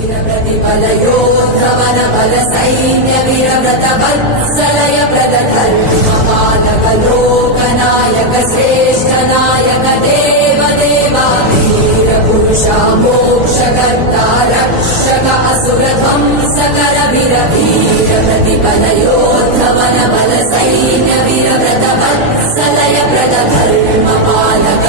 प्रतिबलयोद्धवन बल सैन्य वीरव्रत वत्सलय प्रद धर्म पालक लोकनायक श्रेष्ठ नायक देव देवा वीर पुरुषा मोक्षकर्ता रक्षक असुर ध्वंसकर वीर वीर प्रतिबलयोद्धवन बल सैन्य वीरव्रत वत्सलय प्रद धर्म पालक